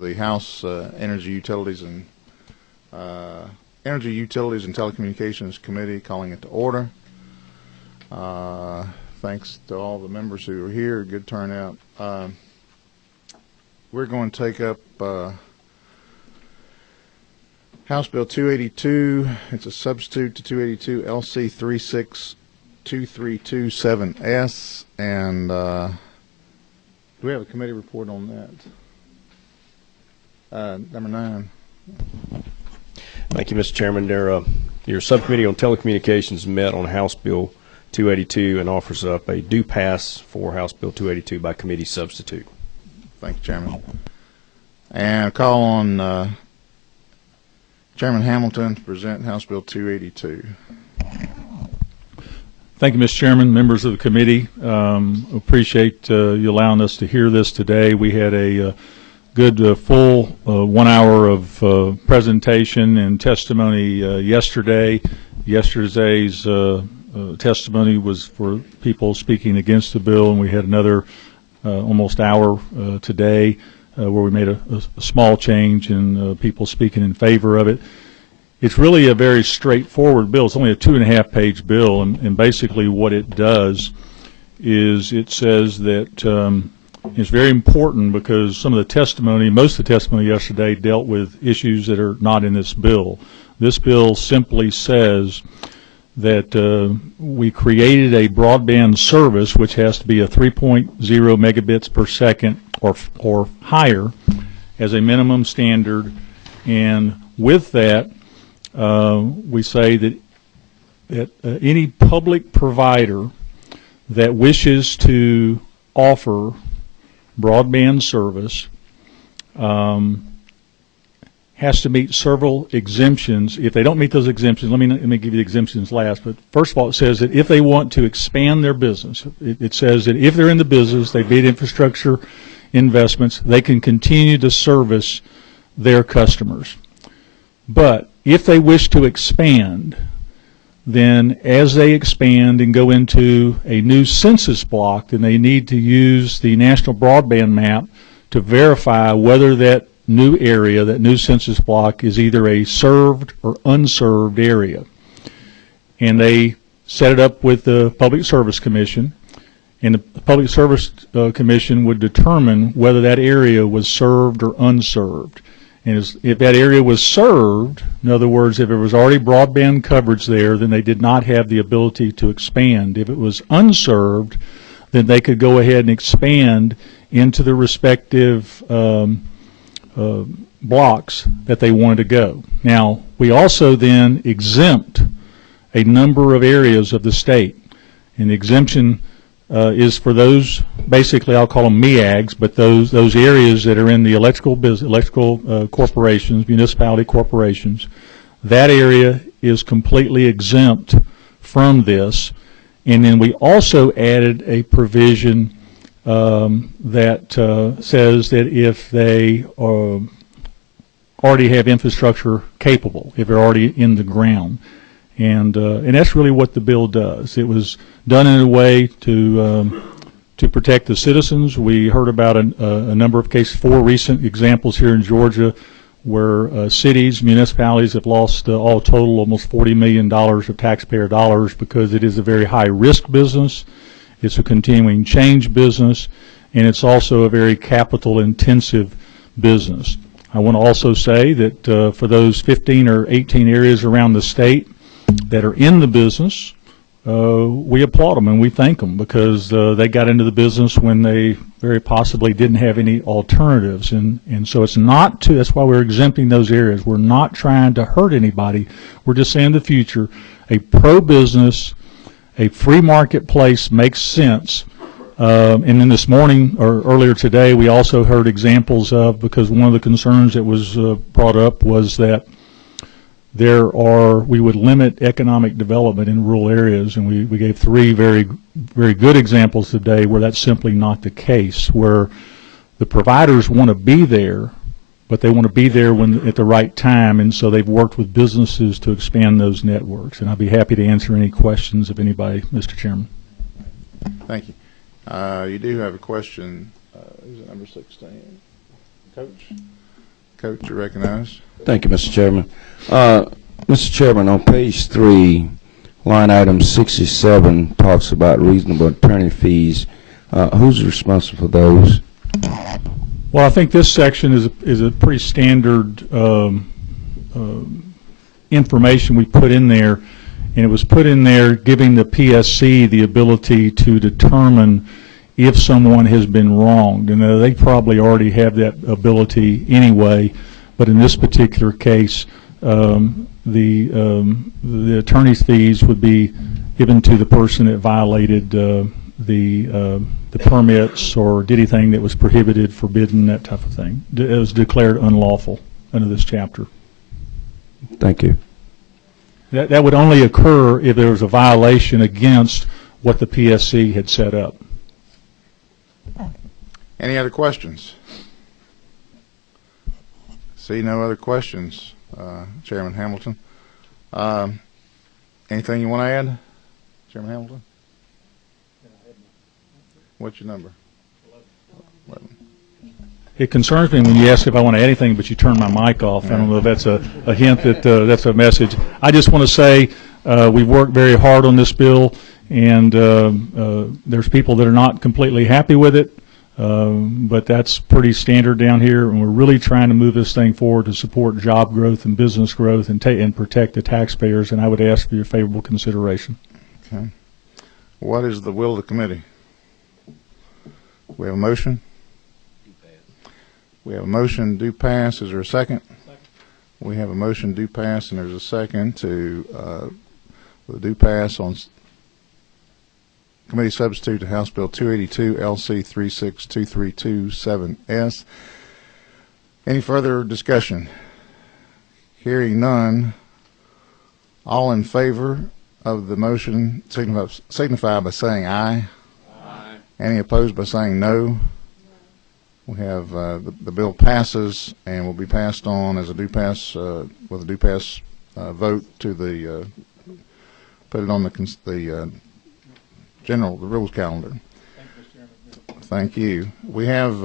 The House Energy Utilities and Telecommunications Committee, calling it to order. Thanks to all the members who are here. Good turnout. We're going to take up House Bill 282. It's a substitute to 282 LC 362327S. And do we have a committee report on that? Number 9. Thank you, Mr. Chairman. Your subcommittee on telecommunications met on House Bill 282 and offers up a due pass for House Bill 282 by committee substitute. Thank you, Chairman. And a call on Chairman Hamilton to present House Bill 282. Thank you, Mr. Chairman, members of the committee. Appreciate you allowing us to hear this today. We had a good full 1 hour of presentation and testimony yesterday. Yesterday's testimony was for people speaking against the bill, and we had another almost hour today where we made a small change in people speaking in favor of it. It's really a very straightforward bill. It's only a 2.5-page bill, and basically what it does is it says that it's very important because some of the testimony, most of the testimony yesterday dealt with issues that are not in this bill. This bill simply says that we created a broadband service which has to be a 3.0 megabits per second or higher as a minimum standard, and with that we say that any public provider that wishes to offer broadband service has to meet several exemptions. If they don't meet those exemptions, let me give you the exemptions last. But first of all, it says that if they want to expand their business, it says that if they're in the business, they've made infrastructure investments, they can continue to service their customers. But if they wish to expand, then as they expand and go into a new census block, then they need to use the National Broadband Map to verify whether that new area, that new census block, is either a served or unserved area. And they set it up with the Public Service Commission, and the Public Service Commission would determine whether that area was served or unserved. And if that area was served, in other words, if there was already broadband coverage there, then they did not have the ability to expand. If it was unserved, then they could go ahead and expand into the respective blocks that they wanted to go. Now, we also then exempt a number of areas of the state, and the exemption is for those, basically I'll call them MEAGs, but those areas that are in the electrical corporations, municipality corporations. That area is completely exempt from this. And then we also added a provision that says that if they already have infrastructure capable, if they're already in the ground. And that's really what the bill does. It was done in a way to protect the citizens. We heard about a number of cases, 4 recent examples here in Georgia, where cities, municipalities have lost all total almost $40 million of taxpayer dollars because it is a very high-risk business. It's a continuing change business, and it's also a very capital-intensive business. I want to also say that for those 15 or 18 areas around the state that are in the business, we applaud them and we thank them because they got into the business when they very possibly didn't have any alternatives. And so it's not to, that's why we're exempting those areas. We're not trying to hurt anybody. We're just saying in the future, a pro-business, a free marketplace makes sense. And then this morning, or earlier today, we also heard examples of, because one of the concerns that was brought up was that we would limit economic development in rural areas, and we gave 3 very, very good examples today where that's simply not the case, where the providers want to be there, but they want to be there at the right time, and so they've worked with businesses to expand those networks. And I'd be happy to answer any questions of anybody, Mr. Chairman. Thank you. You do have a question. Is it number 16? Coach? Coach, you recognize. Thank you, Mr. Chairman. Mr. Chairman, on page 3, line item 67 talks about reasonable attorney fees. Who's responsible for those? Well, I think this section is a pretty standard information we put in there, and it was put in there giving the PSC the ability to determine if someone has been wronged. And they probably already have that ability anyway, but in this particular case, the attorney's fees would be given to the person that violated the permits or did anything that was prohibited, forbidden, that type of thing. It was declared unlawful under this chapter. Thank you. That would only occur if there was a violation against what the PSC had set up. Any other questions? See no other questions, Chairman Hamilton. Anything you want to add, Chairman Hamilton? What's your number? 11. It concerns me when you ask if I want to add anything, but you turn my mic off. I don't know if that's a hint that that's a message. I just want to say we've worked very hard on this bill, and there's people that are not completely happy with it, but that's pretty standard down here, and we're really trying to move this thing forward to support job growth and business growth and protect the taxpayers, and I would ask for your favorable consideration. Okay. What is the will of the committee? We have a motion? We have a motion do pass. Is there a second? We have a motion do pass, and there's a second to do pass on committee substitute to House Bill 282 LC 3623227S. Any further discussion? Hearing none, all in favor of the motion signify by saying aye. Aye. Any opposed by saying no? We have the bill passes and will be passed on as a do pass with a do pass vote to the put it on the rules calendar. Thank you. We have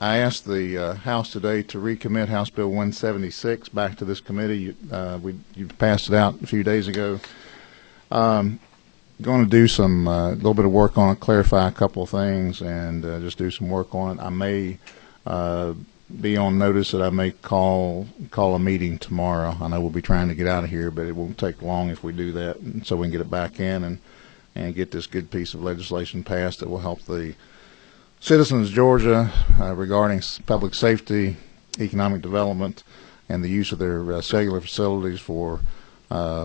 I asked the House today to recommit House Bill 176 back to this committee. You passed it out a few days ago. Going to do some little bit of work on it, clarify a couple of things, and just do some work on it. I may be on notice that I may call a meeting tomorrow. I know we'll be trying to get out of here, but it won't take long if we do that, and so we can get it back in and get this good piece of legislation passed that will help the citizens of Georgia regarding public safety, economic development, and the use of their cellular facilities for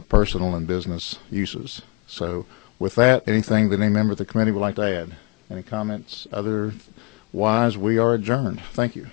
personal and business uses. So with that, anything that any member of the committee would like to add? Any comments? Otherwise, we are adjourned. Thank you.